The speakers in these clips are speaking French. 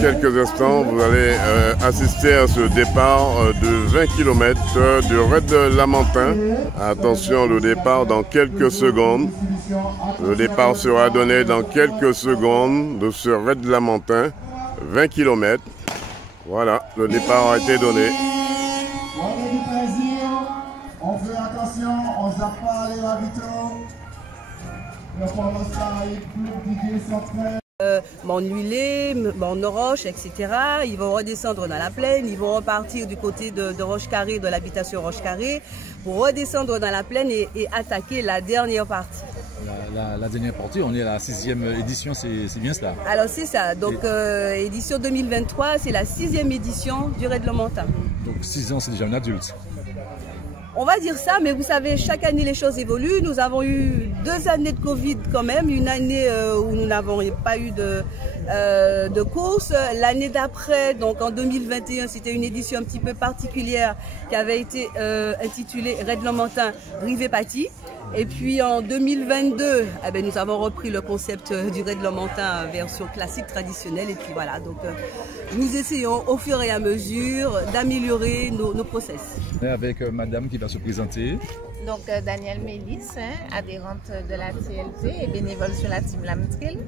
quelques instants, vous allez assister à ce départ de 20 km du raid de Lamentin. Attention, le départ dans quelques secondes. Le départ sera donné dans quelques secondes de ce raid de Lamentin. 20 km. Voilà, le départ a été donné. On fait attention, on ne zappe pas les ravitaux. Le commençage, les sont prêts. Montluilé, Montnoroche, etc. Ils vont redescendre dans la plaine, ils vont repartir du côté de Roche-Carré, de l'habitation Roche-Carré, pour redescendre dans la plaine et attaquer la dernière partie. La dernière partie, on est à la 6e édition, c'est bien cela? Alors c'est ça, donc édition 2023, c'est la 6e édition du raid Lamentin. Donc 6 ans, c'est déjà un adulte. On va dire ça, mais vous savez, chaque année les choses évoluent. Nous avons eu 2 années de Covid quand même, une année où nous n'avons pas eu de course. L'année d'après, donc en 2021, c'était une édition un petit peu particulière qui avait été intitulée Raid Lamentin Rivet-Paty. Et puis en 2022, eh bien, nous avons repris le concept du raid Lamentin version classique traditionnelle. Et puis voilà, donc nous essayons au fur et à mesure d'améliorer nos process. Avec madame qui va se présenter. Donc Danielle Mélis, adhérente de la TLT et bénévole sur la team Lamtrim.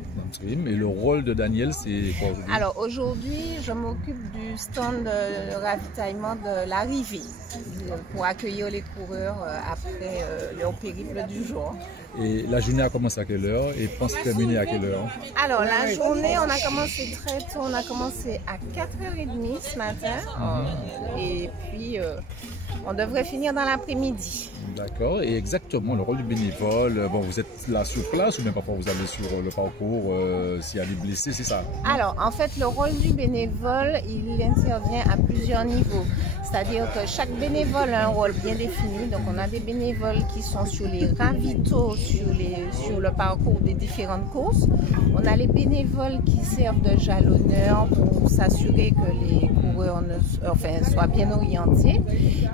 Et le rôle de Danielle, c'est quoi aujourd'hui? Alors aujourd'hui, je m'occupe du stand de ravitaillement de l'arrivée pour accueillir les coureurs après leur périple du jour. Et la journée a commencé à quelle heure et pense terminer à quelle heure? Alors la journée, on a commencé très tôt, on a commencé à 4h30 ce matin et puis on devrait finir dans l'après-midi. D'accord. Et exactement, le rôle du bénévole, bon, vous êtes là sur place ou même parfois vous allez sur le parcours s'il y a des blessés, c'est ça? Alors, en fait, le rôle du bénévole, il intervient à plusieurs niveaux. C'est-à-dire que chaque bénévole a un rôle bien défini. Donc, on a des bénévoles qui sont sur les ravitaux, sur le parcours des différentes courses. On a les bénévoles qui servent de jalonneurs pour s'assurer que les coureurs soient bien orientés.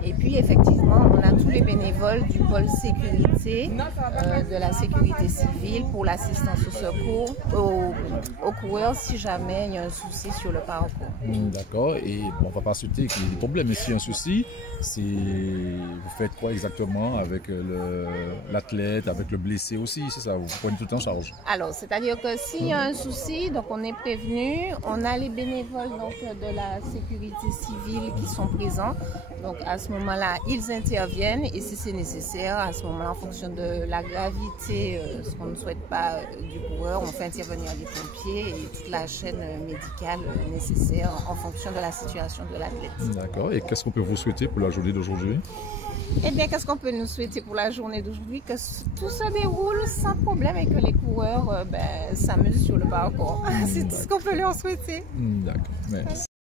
Et puis, effectivement, on a tous les bénévoles du pôle sécurité, de la sécurité civile pour l'assistance au secours, aux coureurs si jamais il y a un souci sur le parcours. D'accord, et bon, on ne va pas souhaiter qu'il y ait des problèmes, mais s'il y a un souci, vous faites quoi exactement avec l'athlète, avec le blessé aussi, c'est ça, vous prenez tout en charge? Alors, c'est-à-dire que s'il y a un souci, donc on est prévenu, on a les bénévoles donc, de la sécurité civile qui sont présents, donc à ce moment-là, ils interviennent et si c'est nécessaire, à ce moment-là, en fonction de la gravité, ce qu'on ne souhaite pas du coureur, on fait intervenir les pompiers et toute la chaîne médicale nécessaire en fonction de la situation de l'athlète. D'accord, et qu'est-ce qu'on peut vous souhaiter pour la journée d'aujourd'hui? Eh bien, qu'est-ce qu'on peut nous souhaiter pour la journée d'aujourd'hui? Que tout se déroule sans problème et que les coureurs s'amusent sur le parcours. C'est tout ce qu'on peut leur souhaiter. D'accord, merci.